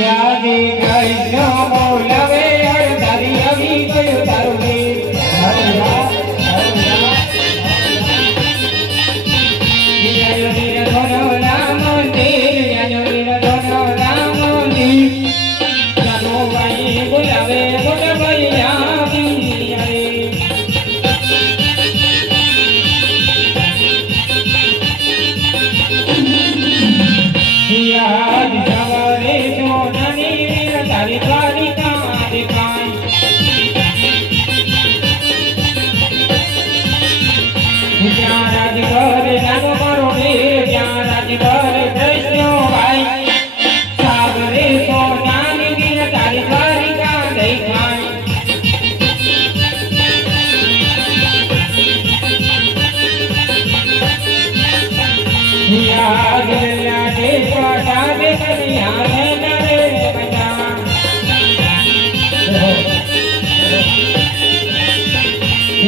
યાદે કૃષ્ણ બોલાવે તારી આવી ગયું તારું વીર વીર ધોનો રામ મંદિર વીર ધોનો રામ મંદિર જાનો ભાઈ બોલાવે મોટા ભાઈ આવી યાદ સવારે સોનાની વીર તારી દ્વારિકા દેખાય જ્યાં રાજ કરે નાનો મારો વીર જ્યાં રાજ કરે કૃષ્ણ ભાઈ સાગરે સોનાની વીર તારી દ્વારિકા દેખાય યાદ લાગે પાટાવે કન્યા નરે બના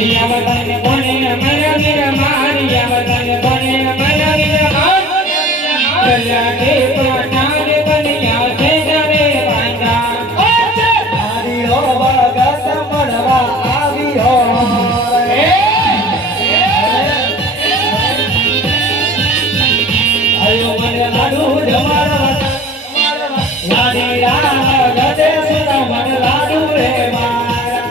યાવતન કોને મારા વીર મારી યાવતન કોને મારા વીર મારી લાગે પાટાવે કન્યા નરે બાંધા મારી હો ભગત મળવા આવી હો આયો મને લાડુ જમાડવા લાડી રામ ગદે સુતા મને લાડુ રે મારા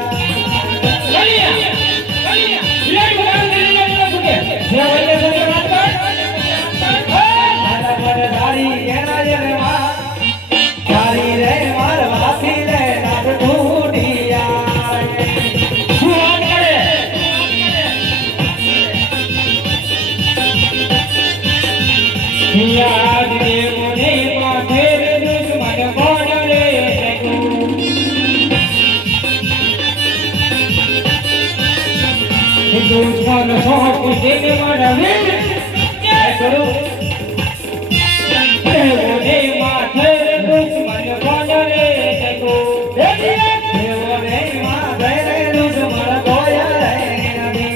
દારી એના રે દારી રે માર વાસી રે નાદ ઢૂંઢિયા યાદ દેવને પાથેર દુશ્મન બોડરે દુશ્મન સોપ દિલ મરવે કરું દેવને પાથેર દુશ્મન બોડરે દેવને માથેર દુશ્મન બોડરે નબી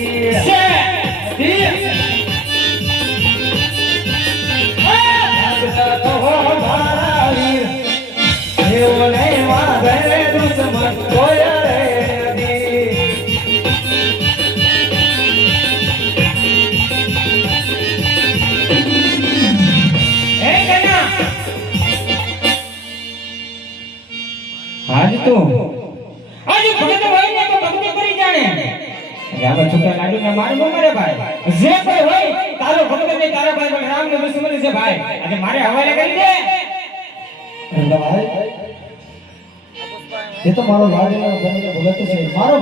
તો હો મારા વીર દેવને માથેર દુશ્મન બોડરે નબી આજ તો આજ ભગત હોય ને તો ભક્તિ કરી જાણે રામ છોકરા લાડુ ને માર નો મરે ભાઈ જે કોઈ હોય તારો ભક્ત ને તારા ભાઈ બલરામ ને દુશ્મન છે ભાઈ આજે મારે હવાલે કરી દે ભાઈ એ તો મારો લાડુ ભગત છે મારો